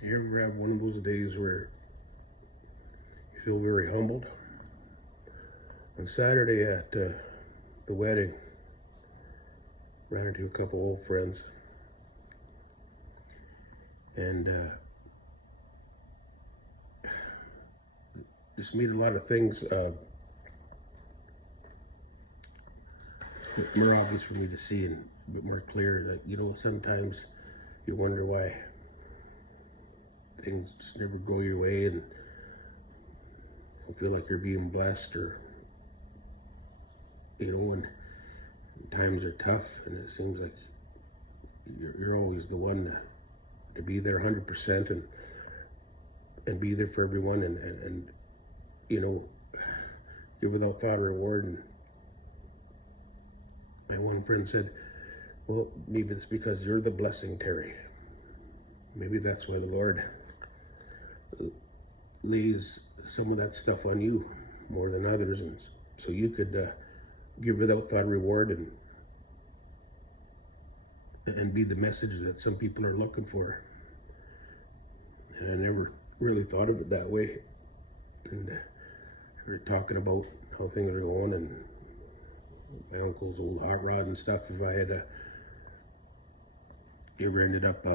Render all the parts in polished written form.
You ever have one of those days where you feel very humbled? On Saturday at the wedding, ran into a couple old friends, and just made a lot of things more obvious for me to see and a bit more clear. That sometimes you wonder why things just never go your way, and you feel like you're being blessed, or when times are tough and it seems like you're always the one to be there 100% and be there for everyone, and give without thought or reward. And my one friend said, well, maybe it's because you're the blessing, Terry. Maybe that's why the Lord lays some of that stuff on you more than others, and so you could give without thought or reward and be the message that some people are looking for. And I never really thought of it that way. And started talking about how things are going, and my uncle's old hot rod and stuff. If I had ever ended up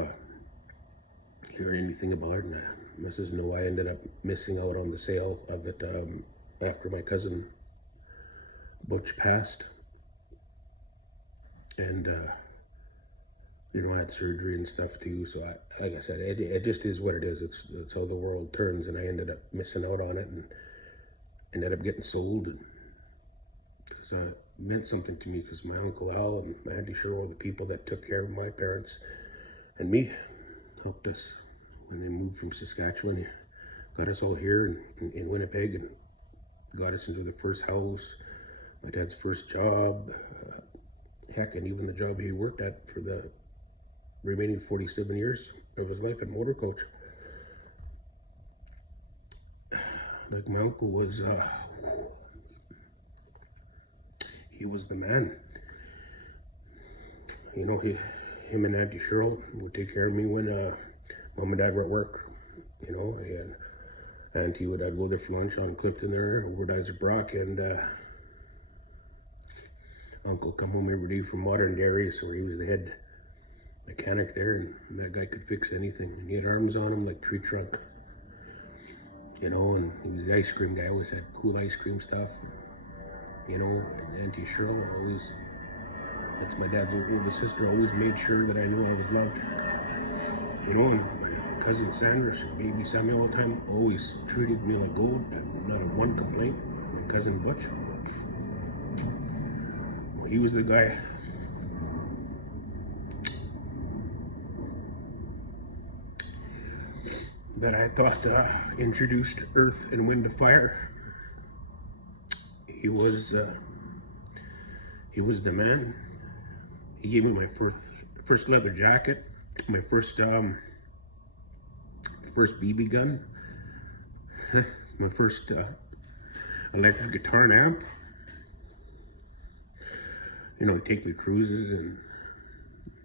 hearing anything about it, and Mrs. No, I ended up missing out on the sale of it after my cousin Butch passed. And I had surgery and stuff too, so like I said, it just is what it is. It's how the world turns, and I ended up missing out on it and ended up getting sold, because it meant something to me, because my Uncle Al and my Auntie Cheryl were the people that took care of my parents and me, helped us when they moved from Saskatchewan, got us all here in Winnipeg, and got us into the first house, my dad's first job, heck, and even the job he worked at for the remaining 47 years of his life at Motor Coach. Like, my uncle was, he was the man. Him and Auntie Cheryl would take care of me when Mom and Dad were at work. And Auntie I'd go there for lunch on Clifton there, over at Isaac Brock, and Uncle come home every day from Modern Dairies, where he was the head mechanic there, and that guy could fix anything, and he had arms on him like tree trunk, and he was the ice cream guy, always had cool ice cream stuff, and Auntie Cheryl always, that's my dad's oldest sister, always made sure that I knew I was loved, and my cousin Sandra, baby Sammy all the time, always treated me like gold, not a one complaint. My cousin Butch, well, he was the guy that I thought introduced earth and wind to fire. He was the man. He gave me my first leather jacket, my first BB gun, my first electric guitar and amp. He'd take me cruises, and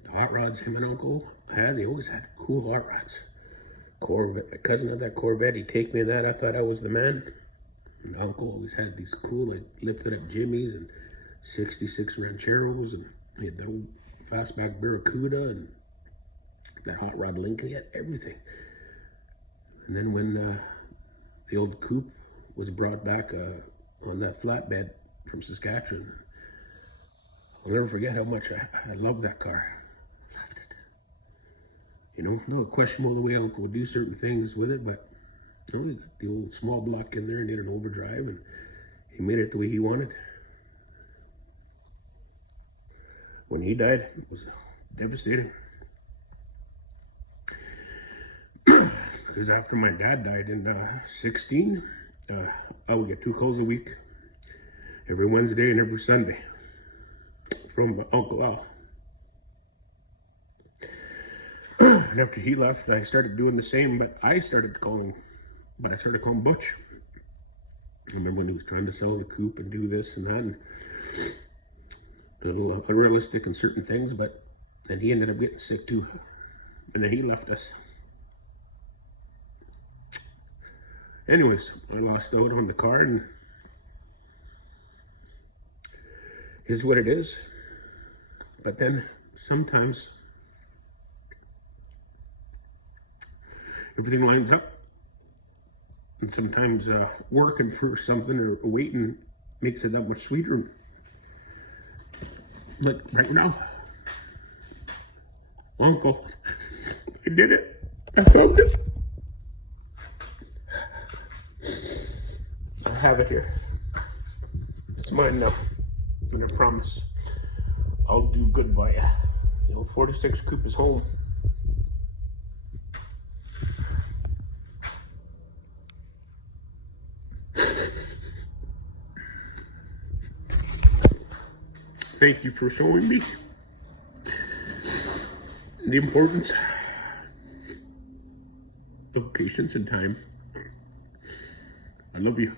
the hot rods him and Uncle had, they always had cool hot rods. Corvette, my cousin had that Corvette, he'd take me in that, I thought I was the man. And Uncle always had these cool, like, lifted up Jimmys and 66 Rancheros, and he had the old fastback Barracuda and that hot rod Lincoln, he had everything. And then when the old Coupe was brought back on that flatbed from Saskatchewan, I'll never forget how much I loved that car. Loved it. No questionable the way Uncle would do certain things with it, but he got the old small block in there and did an overdrive, and he made it the way he wanted. When he died, it was devastating. Because after my dad died in 16, I would get 2 calls a week, every Wednesday and every Sunday, from Uncle Al. And after he left, I started doing the same, but I started calling Butch. I remember when he was trying to sell the coupe and do this and that, and a little unrealistic in certain things, and he ended up getting sick too. And then he left us. Anyways, I lost out on the car, and is what it is. But then sometimes everything lines up, and sometimes working for something or waiting makes it that much sweeter. But right now, Uncle, I did it. I found it. I have it here. It's mine now. And I promise I'll do good by you. The old 46 Coupe is home. Thank you for showing me the importance of patience and time. I love you.